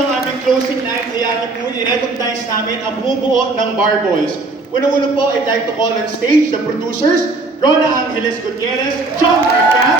ang aming closing line, kaya po i-recognize namin ang bumubuo ng Bar Boys. Una-una po, I'd like to call on stage the producers, Rona Angeles Gutierrez, John Marca,